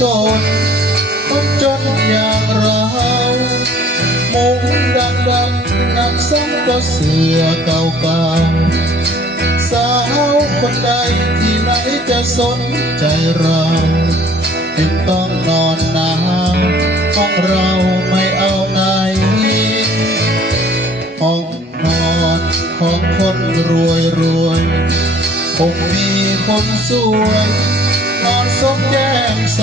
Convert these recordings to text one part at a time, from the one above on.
สนคนจนอย่างเรามุงดำๆน้ำซ้ำก็เสือเก่าๆสาวคนใดที่ไหนจะสนใจเราจึงต้องนอนหนาวห้องเราไม่เอาไหนห้องนอนของคนรวยคงมีคนสวยนอนซบแก้มใส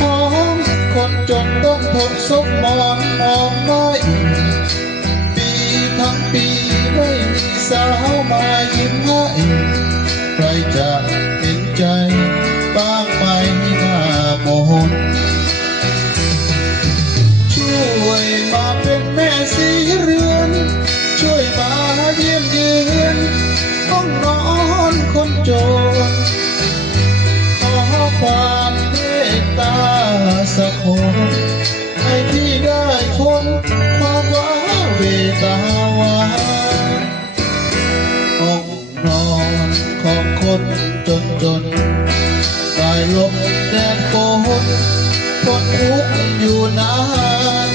ของคนจนต้องทนซบหมอนหอมไม้ปีทั้งปีไม่มีสาวมายิ้มให้ใครจะเห็นใจบ้างไหมหน้ามนช่วยมาเป็นแม่สีเรือนช่วยมาเยี่ยมเยือนห้องนอนคนจนขอความเมตตาสักคนให้พี่ได้ทนความว้าเวตาวาห้องนอนของคนจนได้ลบแดดฝนทนทุกข์อยู่นาน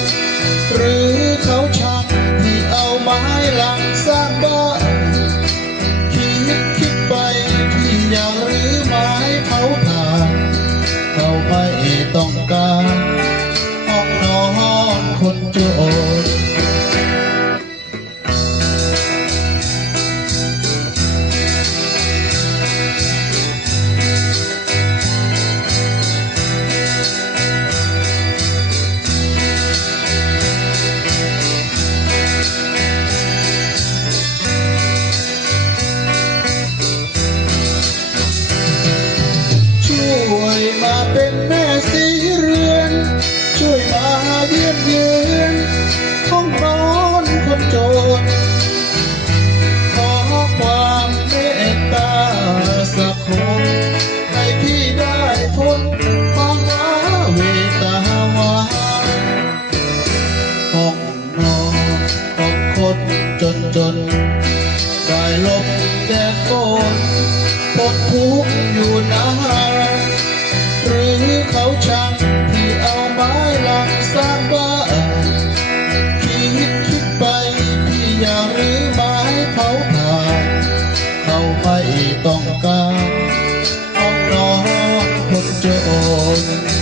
หรือเขาช่างที่เอาไม้หลังสร้างบ้านคิดไปที่อยากรื้อไม้เผาถ่านเขาไม่ต้องการห้องนอนคนจนช่วยมาเป็นแม่สีเรือนช่วยมาเยี่ยมเยือนห้องนอนคนจนขอความเมตตาสักคนให้พี่ได้ทนความว้าเวตาวาห้องนอนของคนจนได้ลบแดดฝนทนทุกข์อยู่นานหรือเขาช่างที่เอาไม้หลังสร้างบ้านคิดไปพี่อยากรื้อไม้เผาถ่านเขาไม่ต้องการห้องนอนคนจน